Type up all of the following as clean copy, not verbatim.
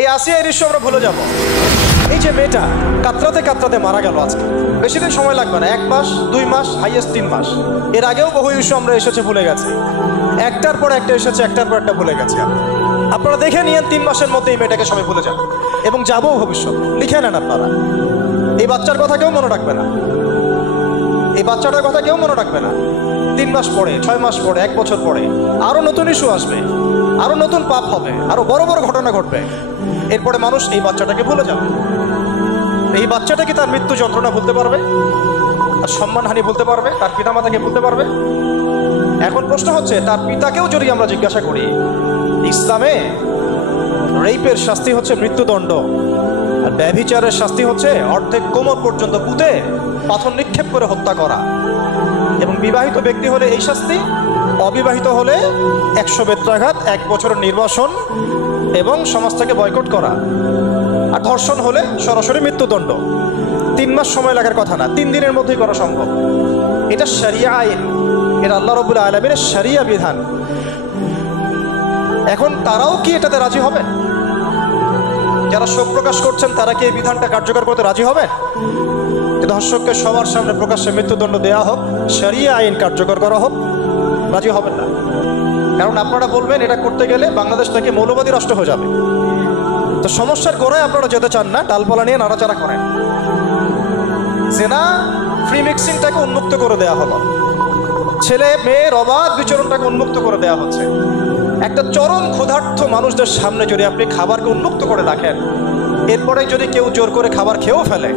এই আসিয়া এই দৃশ্য আমরা ভুলে যাব। এই যে মেয়েটা কাতরাতে কাতরাতে মারা গেল আজকে, বেশি দিন সময় লাগবে না, 1 মাস 2 মাস হাইয়েস্ট 3 মাস। এর আগেও বহু ইস্যু আমরা এসেছে ভুলে গেছি, একটার পর একটা এসেছে, একটার পর একটা ভুলে গেছি। আপনারা দেখে নিয়েন 3 মাসের মধ্যে এই মেয়েটাকে সবাই ভুলে যান এবং যাবো ভবিষ্যৎ লিখে নেন আপনারা। এই বাচ্চার কথা কেউ মনে রাখবে না, এই বাচ্চাটার কথা কেউ মনে রাখবে না। 3 মাস পরে, 6 মাস পরে, 1 বছর পরে আরো নতুন ইস্যু আসবে, আরো নতুন পাপ হবে, আরো বড় বড় ঘটনা ঘটবে। এরপরে মানুষ এই বাচ্চাটাকে ভুলে যাবে। এই বাচ্চাটা কি তার মৃত্যু যন্ত্রণা ভুলতে পারবে? তার সম্মানহানি ভুলতে পারবে? তার পিতামাতাকে ভুলতে পারবে? এখন প্রশ্ন হচ্ছে, তার পিতাকেও যদি আমরা জিজ্ঞাসা করি, ইসলামে রেপের শাস্তি হচ্ছে মৃত্যুদণ্ড, আর ব্যভিচারের শাস্তি হচ্ছে অর্ধেক কোমর পর্যন্ত পুঁতে পাথর নিক্ষেপ করে হত্যা করা। এবং বিবাহিত ব্যক্তি হলে এই শাস্তি, অবিবাহিত হলে 100 বেত্রাঘাত, 1 বছরের নির্বাসন এবং সমাজ থেকে বয়কট করা। আর ধর্ষণ হলে সরাসরি মৃত্যুদণ্ড। 3 মাস সময় লাগার কথা না, 3 দিনের মধ্যেই করা সম্ভব। এটা শরিয়া আইন, এটা আল্লাহ রাব্বুল আলামিনের শরিয়া বিধান। এখন তারাও কি এটাতে রাজি হবে? যারা শোক প্রকাশ করছেন তারা কি এই বিধানটা কার্যকর করতে রাজি হবে? ধর্ষককে সবার সামনে প্রকাশ্যে মৃত্যুদণ্ড দেওয়া হোক, শরিয়া আইন কার্যকর করা হোক, রাজি হবেন না। কারণ আপনারা বলবেন এটা করতে গেলে বাংলাদেশ থেকে মৌলবাদী রাষ্ট্র হয়ে যাবে। তো সমস্যার গোড়ায় আপনারা যেতে চান না, ডালপালা নিয়ে নাড়াচাড়া করেন। জেনা ফ্রি মিক্সিংটাকে উন্মুক্ত করে দেওয়া হলো, ছেলে মেয়ের অবাধ বিচরণটাকে উন্মুক্ত করে দেওয়া হচ্ছে। একটা চরম ক্ষুধার্ত মানুষদের সামনে যদি আপনি খাবারকে উন্মুক্ত করে রাখেন, এরপরে যদি কেউ জোর করে খাবার খেয়েও ফেলে,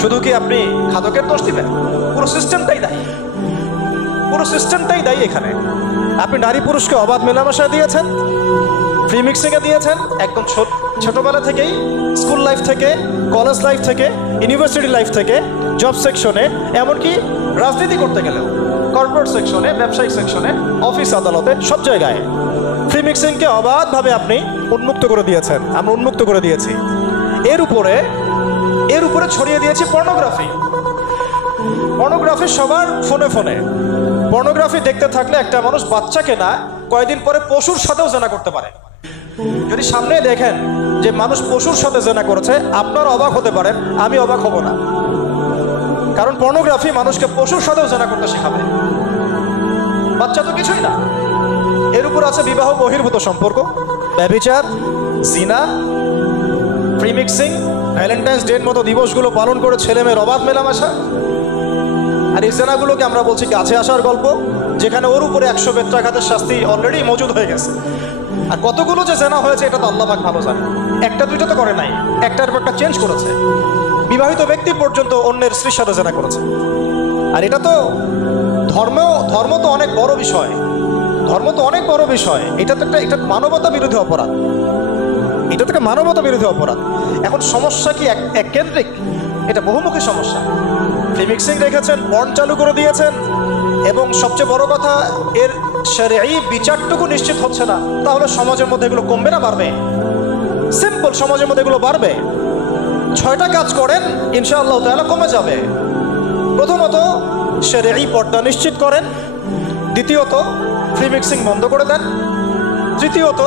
শুধু কি আপনি খাদকের দোষ দিবেন? পুরো সিস্টেমটাই দায়ী, পুরো সিস্টেমটাই দায়ী। এখানে আপনি নারী পুরুষকে অবাধ মেলামেশা দিয়েছেন, ফ্রি মিক্সিংয়ে দিয়েছেন, একদম ছোটবেলা থেকেই, স্কুল লাইফ থেকে, কলেজ লাইফ থেকে, ইউনিভার্সিটি লাইফ থেকে, জব সেকশনে, এমনকি রাজনীতি করতে গেলেও কর্পোরেট সেকশনে, ব্যবসায়িক সেকশনে, অফিস আদালতে, সব জায়গায় ফ্রি মিক্সিংকে অবাধভাবে আপনি উন্মুক্ত করে দিয়েছেন, আমরা উন্মুক্ত করে দিয়েছি। এর উপরে ছড়িয়ে দিয়েছি পর্নোগ্রাফি। পর্নোগ্রাফি সবার ফোনে ফোনে। পর্নোগ্রাফি দেখতে থাকলে একটা মানুষ বাচ্চাকে না, কয়েকদিন পরে পশুর সাথেও জেনা করতে পারে। যদি সামনে দেখেন যে মানুষ পশুর সাথে জেনা করেছে, আপনারা অবাক হতে পারেন, আমি অবাক হব না। কারণ পর্নোগ্রাফি মানুষকে পশুর সাথেও জেনা করতে শেখাবে। বাচ্চা তো কিছুই না। এর উপর আছে বিবাহ বহির্ভূত সম্পর্ক, ব্যভিচার, জিনা, ফ্রি মিক্সিং, ভ্যালেন্টাইন্স ডের মতো দিবসগুলো পালন করে ছেলে মেয়ের অবাধ মেলামেশা। আর এই জেনাগুলোকে আমরা বলছি কাছে আসার গল্প, যেখানে ওর উপরে 100 বেত্রাঘাতের শাস্তি অলরেডি মজুদ হয়ে গেছে। আর কতগুলো যে জেনা হয়েছে এটা তো আল্লাহ পাক ভালো জানে। একটা দুইটা তো করে নাই, একটার পর একটা চেঞ্জ করেছে। বিবাহিত ব্যক্তি পর্যন্ত অন্যের স্ত্রীর সাথে জেনা করেছে। আর এটা তো ধর্ম তো অনেক বড় বিষয়, ধর্ম তো অনেক বড় বিষয়। এটা তো এটা মানবতা বিরোধী অপরাধ, এটা থেকে মানবতা বিরোধী অপরাধ। এখন সমস্যা কি এক কেন্দ্রিক? এটা বহুমুখী সমস্যা। ফ্রি মিক্সিং রেখেছেন, পর্ন চালু করে দিয়েছেন, এবং সবচেয়ে বড় কথা এর শরঈ বিচারটুকু নিশ্চিত হচ্ছে না। তাহলে সমাজের মধ্যে এগুলো কমবে না বাড়বে? সিম্পল, সমাজের মধ্যে এগুলো বাড়বে। 6টা কাজ করেন, ইনশাআল্লাহ তাআলা কমে যাবে। প্রথমত শরঈ পর্দা নিশ্চিত করেন, দ্বিতীয়ত ফ্রি মিক্সিং বন্ধ করে দেন, তৃতীয়ত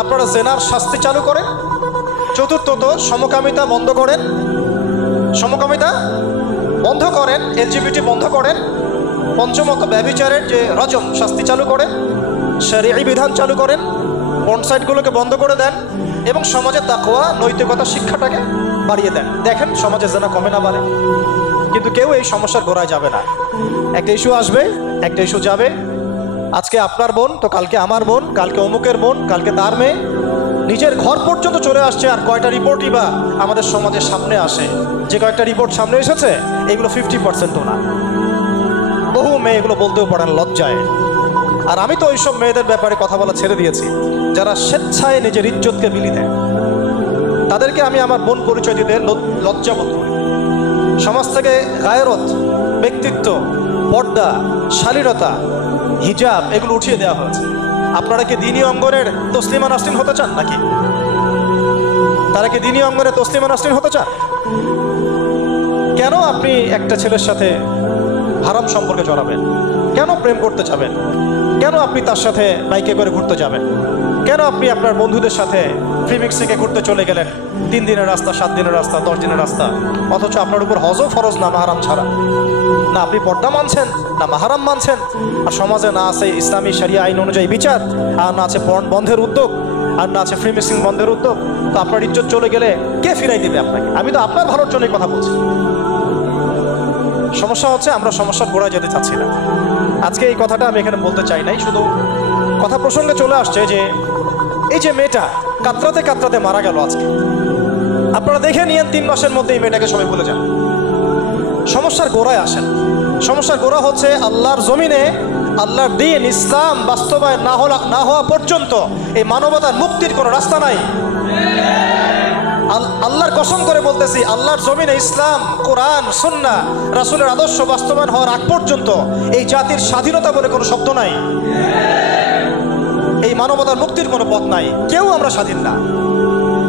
আপনারা জেনার শাস্তি চালু করেন, চতুর্থত সমকামিতা বন্ধ করেন, এলজিবিটি বন্ধ করেন, পঞ্চমত ব্যভিচারের যে রজম শাস্তি চালু করেন, শরঈ বিধান চালু করেন, পর্ন সাইটগুলোকে বন্ধ করে দেন, এবং সমাজে তাকওয়া নৈতিকতা শিক্ষাটাকে বাড়িয়ে দেন। দেখেন সমাজে জেনা কমে না বাড়ে। কিন্তু কেউ এই সমস্যার গোড়ায় যাবে না। একটা ইস্যু আসবে, একটা ইস্যু যাবে। আজকে আপনার বোন তো কালকে আমার বোন, কালকে অমুকের বোন, কালকে তার মেয়ে, নিজের ঘর পর্যন্ত চলে আসছে। আর কয়টা রিপোর্টই বা আমাদের সমাজের সামনে আসে? যে কয়েকটা রিপোর্ট সামনে এসেছে এগুলো 50%ও না। বহু মেয়ে এগুলো বলতেও পারেন লজ্জায়। আর আমি তো ওইসব মেয়েদের ব্যাপারে কথা বলা ছেড়ে দিয়েছি, যারা স্বেচ্ছায় নিজের ইজ্জতকে বিলি দেয়। তাদেরকে আমি আমার বোন পরিচয় দিতে লজ্জাবোধ করি। সমাজ থেকে গায়রত, ব্যক্তিত্ব, পর্দা, শালীনতা, হিজাব এগুলো উঠিয়ে দেওয়া হয়েছে। আপনারা কি দ্বীনি অঙ্গনের তসলিমা নাসরিন হতে চান নাকি? তারা কি দ্বীনি অঙ্গনে তসলিমা নাসরিন হতে চান? কেন আপনি একটা ছেলের সাথে হারাম সম্পর্কে জড়াবেন? কেন প্রেম করতে যাবেন? কেন আপনি তার সাথে বাইকে করে ঘুরতে যাবেন? কেন আপনি আপনার বন্ধুদের সাথে প্রিমিক্সিংয়ে ঘুরতে চলে গেলেন, 3 দিনের রাস্তা, 7 দিনের রাস্তা, 10 দিনের রাস্তা, অথচ আপনার উপর হজও ফরজ না মাহারাম ছাড়া। না আপনি পর্দা মানছেন, না মাহারাম মানছেন, আর সমাজে না আছে ইসলামী শরিয়া আইন অনুযায়ী বিচার, আর না আছে পর্ন বন্ধের উদ্যোগ, আর না আছে প্রিমিক্সিং বন্ধের উদ্যোগ। তো আপনার ইজ্জত চলে গেলে কে ফিরাই দিবে আপনাকে? আমি তো আপনার ভালোর জন্যই কথা বলছি। সমস্যা হচ্ছে আমরা সমস্যার গোড়ায় যেতে চাচ্ছি না। আজকে এই কথাটা আমি এখানে বলতে চাই নাই, শুধু কথা প্রসঙ্গে চলে আসছে যে এই যে মেয়েটা কাতরাতে কাতরাতে মারা গেল আজকে, আপনারা দেখে নিয়েন 3 মাসের মধ্যে এই মেয়েটাকে সবাই ভুলে যান। সমস্যার গোড়ায় আসেন। সমস্যার গোড়া হচ্ছে আল্লাহর জমিনে আল্লাহর দ্বীন ইসলাম বাস্তবায়ন না হওয়া পর্যন্ত এই মানবতার মুক্তির কোনো রাস্তা নাই। আল্লাহর কসম করে বলতেছি, আল্লাহর জমিনে ইসলাম, কোরআন, সুন্নাহ, রাসূলের আদর্শ বাস্তবায়ন হওয়ার আগ পর্যন্ত এই জাতির স্বাধীনতা বলে কোনো শব্দ নাই, এই মানবতার মুক্তির কোনো পথ নাই। কেউ আমরা স্বাধীন না,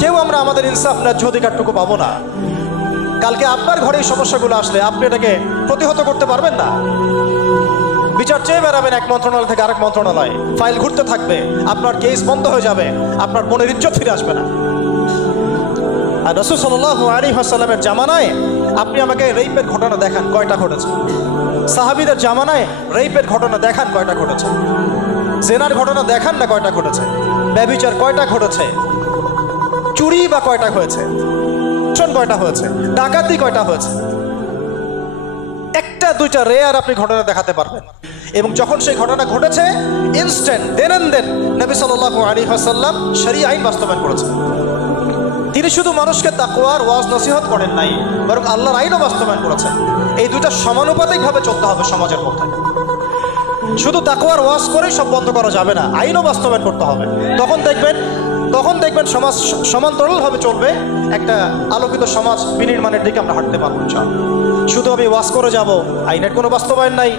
কেউ আমরা আমাদের ইনসাফ ন্যায্য অধিকারটুকু পাবো না। কালকে আপনার ঘরে এই সমস্যাগুলো আসলে আপনি এটাকে প্রতিহত করতে পারবেন না। বিচার চেয়ে বেড়াবেন এক মন্ত্রণালয় থেকে আরেক মন্ত্রণালয়, ফাইল ঘুরতে থাকবে, আপনার কেস বন্ধ হয়ে যাবে, আপনার বোনের ইজ্জত ফিরে আসবে না। আর রাসূল সাল্লাল্লাহু আলাইহি ওয়াসাল্লামের জামানায় আপনি আমাকে রেপের ঘটনা দেখান কয়টা ঘটেছে? সাহাবীদের জামানায় রেপের ঘটনা দেখান কয়টা ঘটেছে? জেনার ঘটনা দেখান না কয়টা ঘটেছে? ব্যভিচার কয়টা ঘটেছে? চুরি বা কয়টা হয়েছে? কয়টা হয়েছে? ডাকাতি কয়টা হয়েছে? একটা দুইটা রেয়ার আপনি ঘটনা দেখাতে পারবেন। এবং যখন সেই ঘটনা ঘটেছে ইনস্ট্যান্ট দেন নবী সাল্লাল্লাহু আলাইহি ওয়াসাল্লাম শরীয়ত আইন বাস্তবায়ন করেছেন। তিনি শুধু মানুষকে তাকওয়ার ওয়াজ নসিহত করেন নাই, বরং আল্লাহর আইনও বাস্তবায়ন করেছেন। এই দুইটা সমানুপাতিকভাবে চলতে হবে সমাজের মধ্যে। শুধু তাকওয়ার ওয়াজ করেই সব বন্ধ করা যাবে না, আইনও বাস্তবায়ন করতে হবে। তখন দেখবেন সমাজ সমান্তরালভাবে চলবে, একটা আলোকিত সমাজ বিনির্মাণের দিকে আমরা হাঁটতে পারবো ইনশাআল্লাহ। শুধু আমি ওয়াজ করে যাব, আইনের কোনো বাস্তবায়ন নাই,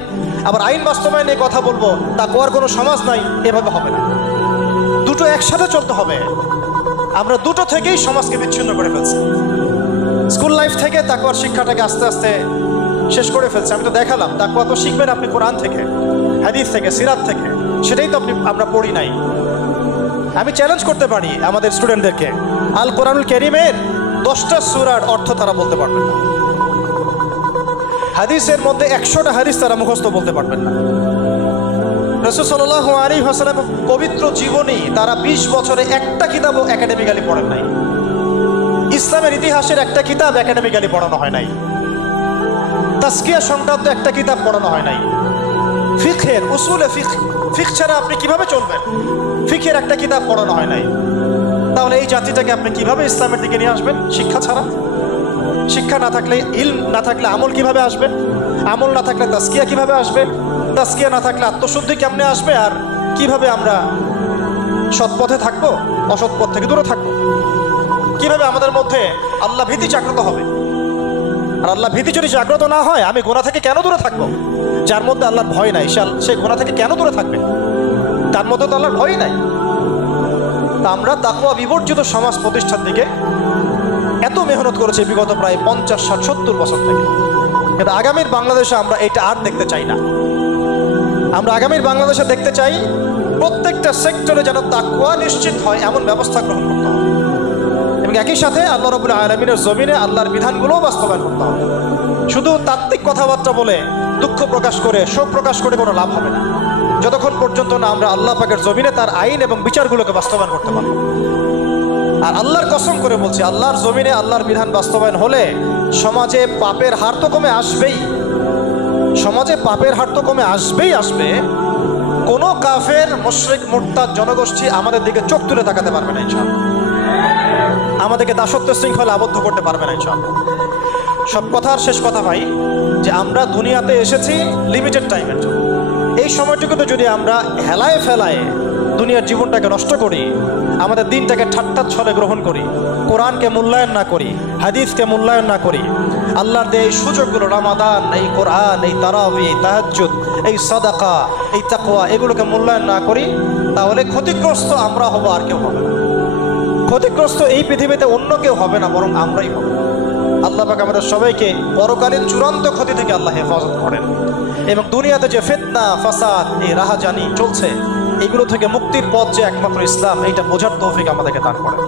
আবার আইন বাস্তবায়ন নিয়ে কথা বলবো, তাকওয়ার কোনো সমাজ নাই, এভাবে হবে না। দুটো একসাথে চলতে হবে। আমরা দুটো থেকেই সমাজকে বিচ্ছিন্ন করে ফেলছি। স্কুল লাইফ থেকে তাকওয়ার শিক্ষাটাকে আস্তে আস্তে শেষ করে ফেলছি। আমি তো দেখালাম তাকওয়া তো শিখবেন আপনি কোরআন থেকে, হাদিস থেকে, সিরাত থেকে, সেটাই তো আমরা পড়ি নাই। আমি চ্যালেঞ্জ করতে পারি আমাদের স্টুডেন্টদেরকে, আল কোরআনুল কারীমের 10টা সূরার অর্থ তারা বলতে পারবেন না, হাদিসের মধ্যে 100টা হাদিস তারা মুখস্থ বলতে পারবেন না। রাসূল সাল্লাল্লাহু আলাইহি ওয়াসাল্লামের পবিত্র জীবনী তারা 20 বছরে একটা কিতাবও একাডেমিক্যালি পড়েন নাই। ইসলামের ইতিহাসের একটা কিতাব একাডেমিক্যালি পড়ানো হয় নাই। তাজকিয়া সংক্রান্ত একটা কিতাব পড়ানো হয় নাই। ফিকহের উসুলে ফিকহ ছাড়া আপনি কিভাবে চলবেন? ফিকহের একটা কিতাব পড়ানো হয় নাই। তাহলে এই জাতিটাকে আপনি কিভাবে ইসলামের দিকে নিয়ে আসবেন? শিক্ষা ছাড়া। শিক্ষা না থাকলে, ইলম না থাকলে আমল কিভাবে আসবে? আমল না থাকলে তাজকিয়া কিভাবে আসবে? তাজকিয়া না থাকলে আত্মশুদ্ধি কেমনে আসবে? আর কিভাবে আমরা সৎ পথে থাকবো, অসৎ পথ থেকে দূরে থাকবো? কিভাবে আমাদের মধ্যে আল্লাহ ভীতি জাগ্রত হবে? আর আল্লাহ ভীতি যদি জাগ্রত না হয়, আমি গুনাহ থেকে কেন দূরে থাকবো? যার মধ্যে আল্লাহর ভয় নাই সে গুনাহ থেকে কেন দূরে থাকবে? তার মধ্যে তো আল্লাহর ভয় নাই। তা আমরা তাকওয়া বিবর্জিত সমাজ প্রতিষ্ঠার দিকে এত মেহনত করেছি বিগত প্রায় 50, 60, 70 বছর থেকে। কিন্তু আগামীর বাংলাদেশে আমরা এটা আর দেখতে চাই না। আমরা আগামীর বাংলাদেশে দেখতে চাই প্রত্যেকটা সেক্টরে যেন তাকওয়া নিশ্চিত হয় এমন ব্যবস্থা গ্রহণ করতে হবে, এবং একই সাথে আল্লাহ রাব্বুল আলামিনের জমিনে আল্লাহর বিধানগুলোও বাস্তবায়ন করতে হবে। শুধু তাত্ত্বিক কথাবার্তা বলে, দুঃখ প্রকাশ করে, শোক প্রকাশ করে কোনো লাভ হবে না, যতক্ষণ পর্যন্ত না আমরা আল্লাহ পাকের জমিনে তার আইন এবং বিচারগুলোকে বাস্তবায়ন করতে পারবো। আর আল্লাহর কসম করে বলছি, আল্লাহর জমিনে আল্লাহর বিধান বাস্তবায়ন হলে সমাজে পাপের হার তো কমে আসবেই। সমাজে পাপের হার তো কমে আসবে। কোনো কাফের, মুশরিক, মুরতাদ জনগোষ্ঠী আমাদের দিকে চোখ তুলে তাকাতে পারবে না ইনশাআল্লাহ। আমাদেরকে দাসত্ব শৃঙ্খলে আবদ্ধ করতে পারবে না ইনশাআল্লাহ। সব কথার শেষ কথা ভাই, যে আমরা দুনিয়াতে এসেছি লিমিটেড টাইমের জন্য। এই সময়টুকুতে যদি আমরা হেলায় ফেলায় দুনিয়ার জীবনটাকে নষ্ট করি, আমাদের দিনটাকে ঠাট্টা ছলে গ্রহণ করি, কোরআনকে মূল্যায়ন না করি, হাদিসকে মূল্যায়ন না করি, আল্লাহর দেয় এই সুযোগগুলো, রমাদান, এই কোরআন, এই তারাবি, এই তাহাজ্জুদ, এই সাদাকা, এই তাকওয়া, এগুলোকে মূল্যায়ন না করি, তাহলে ক্ষতিগ্রস্ত আমরা হব, আর কেউ হবে না। ক্ষতিগ্রস্ত এই পৃথিবীতে অন্য কেউ হবে না, বরং আমরাই হব। আল্লাহ পাক আমাদের সবাইকে পরকালীন চূড়ান্ত ক্ষতি থেকে আল্লাহ হেফাজত করেন, এবং দুনিয়াতে যে ফিতনা, ফাসাদ, এই রাহাজানি চলছে, এগুলো থেকে মুক্তির পথ যে একমাত্র ইসলাম, এইটা বোঝার তৌফিক আমাদেরকে দান করেন।